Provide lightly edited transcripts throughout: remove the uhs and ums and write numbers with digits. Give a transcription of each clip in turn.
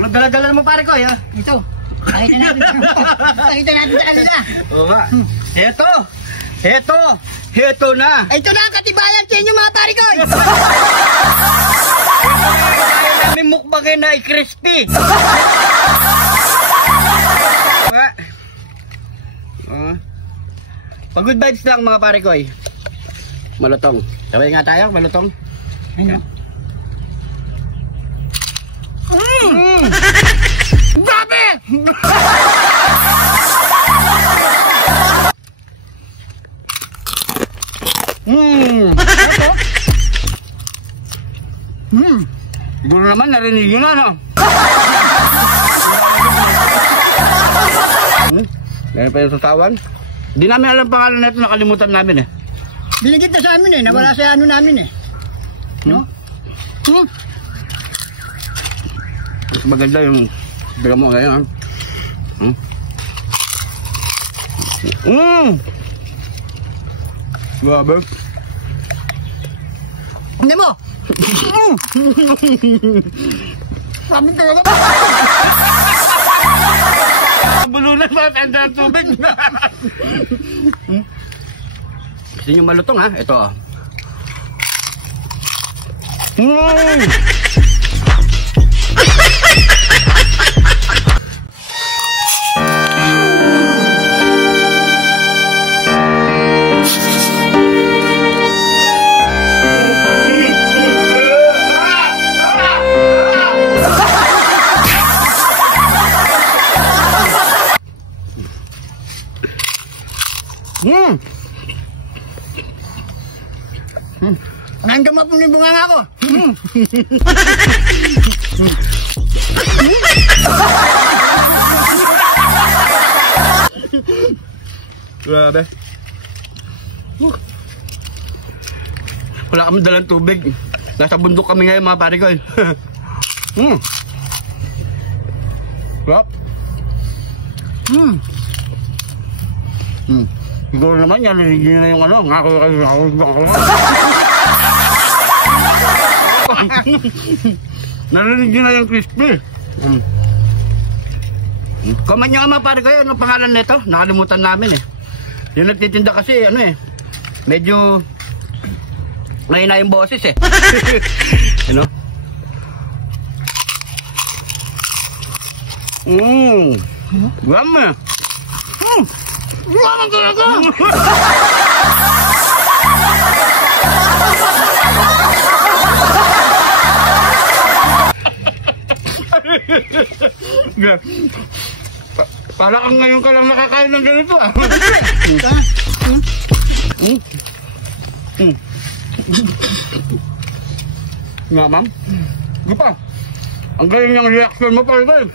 Ano dala-dala mo pare ko, ha? Ito. Pakita natin. Pakita natin sa kanila. Oo nga. Ito na. Ito na ang katibayan sa inyo mga pare ko. May mukbangin na crispy. Pag-good vibes lang mga pare ko. Malutong. Sabay nga tayo, malutong. Ano? Grabe! Siguro naman narinig nyo na, no? Meron pa yung sasawan. Hindi namin alam pangalan na ito, nakalimutan namin eh. Binigit na sa amin eh, nawala sa ano namin eh. No? Mas maganda yung bigyan mo ngayon. Grabe. Hindi mo! Sabi talaga. Bulunan ba? Tanda ng tubig. Gusto nyo malutong ha? Ito ah. Nandiyan mo po ni bunga nga ako. Grabe. Wala kami dalang tubig. Nasa bundok kami ngayon mga pare ko. Sarap. Siguro naman yan, narinig na yung ano. Narinig na yung crispy. Comment nyo nga mga pare kayo, anong pangalan nito? Nakalimutan namin eh. Yung nagtitinda kasi, ano eh, medyo mahina yung boses eh. You know? Guam eh. Guam talaga! Para kang ngayon ka lang nakakain ng ganito ah. Nga ma'am? Di pa? Ang galing yung reaction mo pare guys.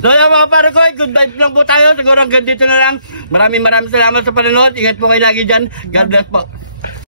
So yan mga pare ko, good vibes lang po tayo. Siguro hanggang dito na lang. Maraming salamat sa panonood. Ingat po kayo lagi dyan. God bless po.